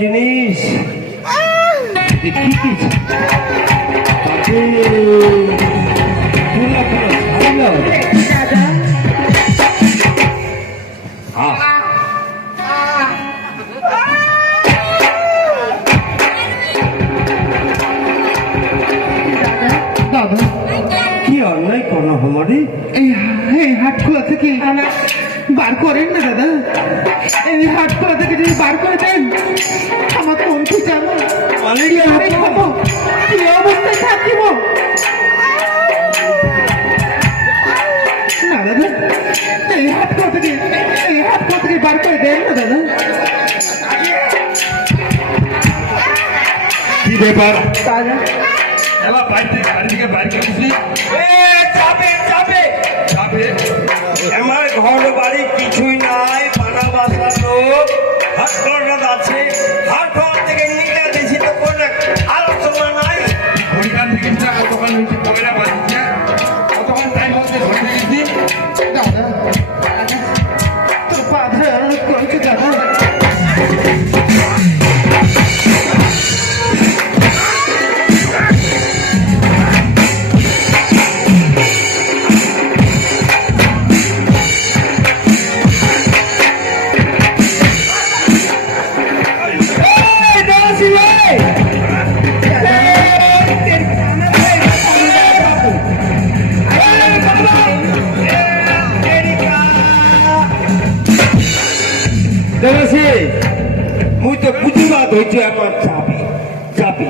জিনিস। দাদা কি অন্যায় করল আমারে? এই হাট থেকে বার করেন না দাদা। এই খোলা থেকে যদি বার করে দেন আমার কোন কি অবস্থায় থাকিব। না দাদা এই হাট খোলা থেকে এই বার করে দেন না দাদা। কি ব্যাপার? দাদা। থেকে বাইরে ঘর বাড়ি কিছুই তো প্রতিবাদ হয়েছে আমার চাপি চাপি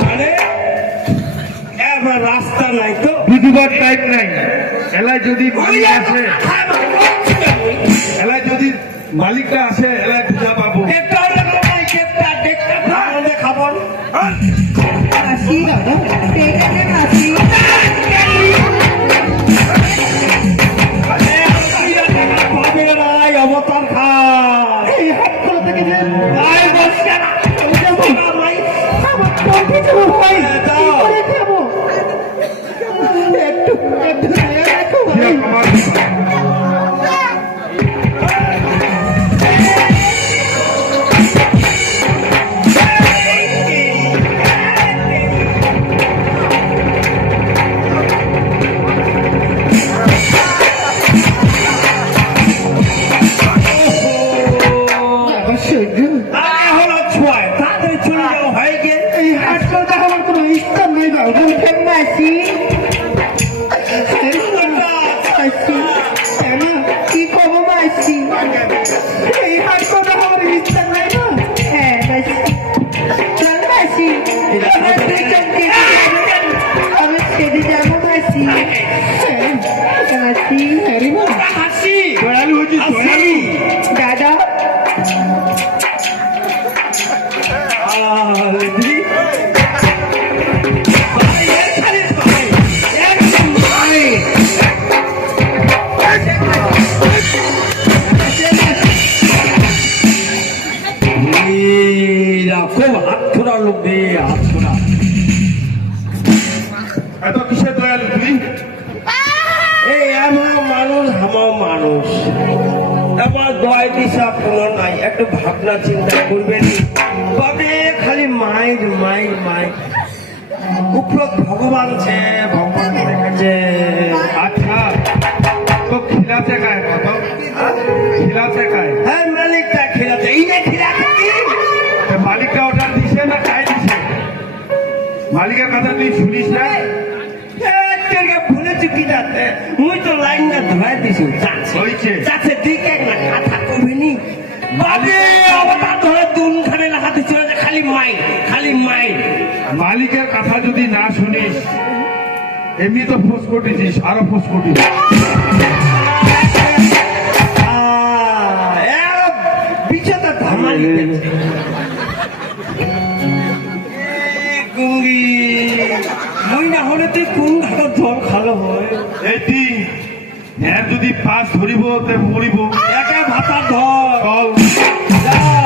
মানে এবার রাস্তা নাই তো। বুঝিবার টাইম নাই। এলাই যদি মালিক আসে। এলাই যদি মালিকটা আসে এলাই পূজা পাবো। খাবার। মাসি আরে মা? হাসি। দয়ালু হয়েছি দয়ালু। দাদা। খুব হাত খোরা লোক রে হাত খোরা এত কিসের দয় দিশা কোনো নাই একটু ভাবনা চিন্তা করবেন। তবে খালি মাইর মাইর মাইর উপরত ভগবান আছে ভগবান দেখাচ্ছে আচ্ছা তো খিলাতে গায়ে কত? খিলাতে গায়ে হ্যাঁ মালিকটা খেলাতে। এই যে খেলাতে কি? মালিকটা অর্ডার দিছে না খাই দিছে? মালিকের কথা তুই শুনিস না? এ, তোকে ভুলে চুকি যাচ্ছে মুই তো লাইনটা ধরে দিছি। যাচ্ছে দিকে মালিকের কথা যদি না শুনিস এমনি তো ফোস করেছিস আরও ফোস কুঙ্গি মুই না হলে তুই কোন ঘাটত জল খালো হয়? এটি হ্যাঁ যদি পাস ধরিব তে মরিব। একে ভাতা ধর।